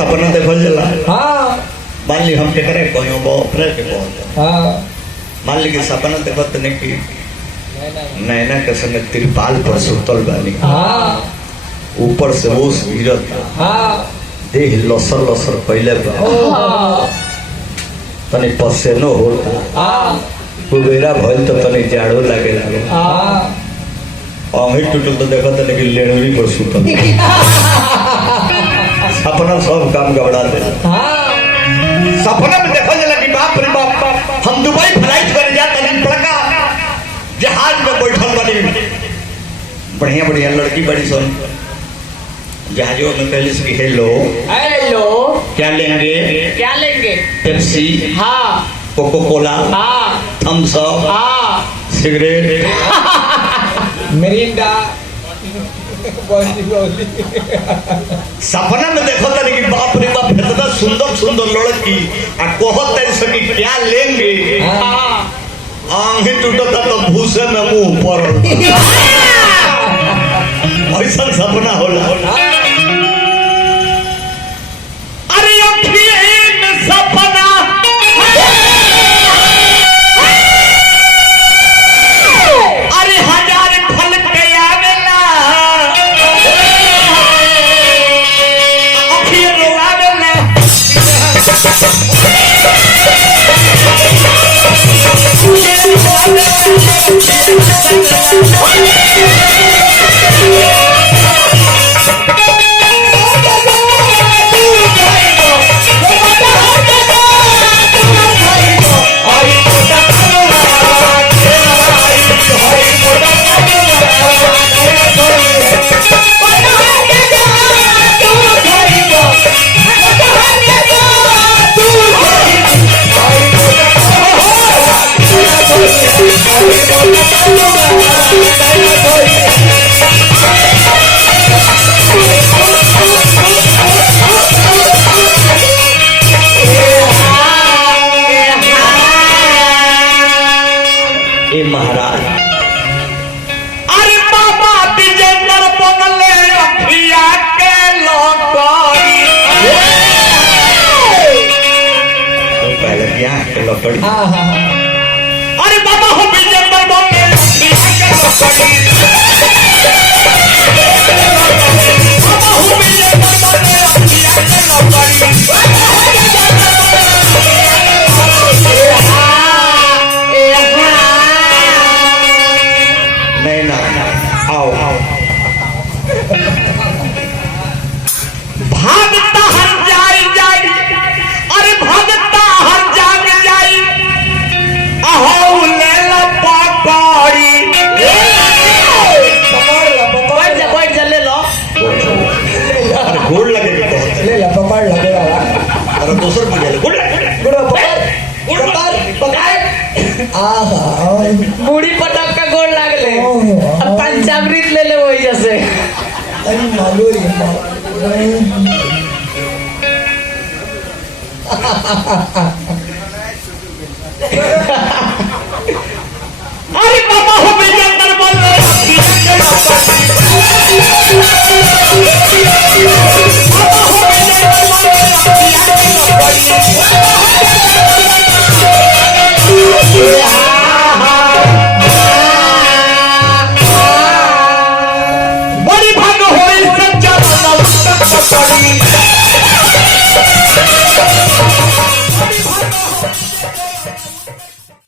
सपना देखल जला। हाँ मान ली हम केकरे कोयो बॉपरे के बोल। हाँ मान ली कि सपना देखत ने की नैना के संग तिरपाल पर सुतल बानी। हाँ ऊपर से ओस गिरत। हाँ देह लसर लसर पहले बा। तनी पसेनो होता। हाँ कुबेरा भइल तो तनी जाड़ो लागे लागो। हाँ आही टूटल तो देखत ने कि लेणवी पर सुतल। सपना सब काम गबड़ा दे। हाँ सपना में देखो जला कि बाप रे बाप हम दुबई फ्लाइट करे जा तनी पड़का जहाज में बैठल बानी। बढ़िया बढ़िया लड़की बड़ी सुन जहाजों में पहले से हेलो हेलो क्या लेंगे क्या लेंगे? पेप्सी हाँ कोको कोला हाँ थम्स अप हाँ सिगरेट मिरिंडा सपना में देखो तनी कि बाप रे बाप इतना सुंदर सुंदर लड़की आ कहत से कि क्या लेंगे। हाँ आंखें टूटता तो भूसे में मुंह पड़ल। ऐसा सपना होला। अरे अखियन सपना अरे हजार फल के आवेला अखियन आवेला महाराज अरे बाबा विजेंद्र बनले अखिया के लकड़ी पहले क्या के लकड़ी। अरे बाबा हो विजेंद्र बनले अखिया के लकड़ी बाबा हो विजेंद्र बनले अखिया के लकड़ी। नहीं ना आओ भागता हर जाई जाई अरे भागता हर जाग जाई अहो ले लो पकड़ी बैठ जा ले लो अरे गोड़ लगे के बहुत ले लो पकड़ लगे वाला अरे दूसर को ले गोड़ पकड़ बूढ़ी पटक का गोड़ लागले अब पंचामृत ले ले वही जैसे अरे मालूरी अरे बाबा हो विजेंद्र बनले अखिया के लकड़ी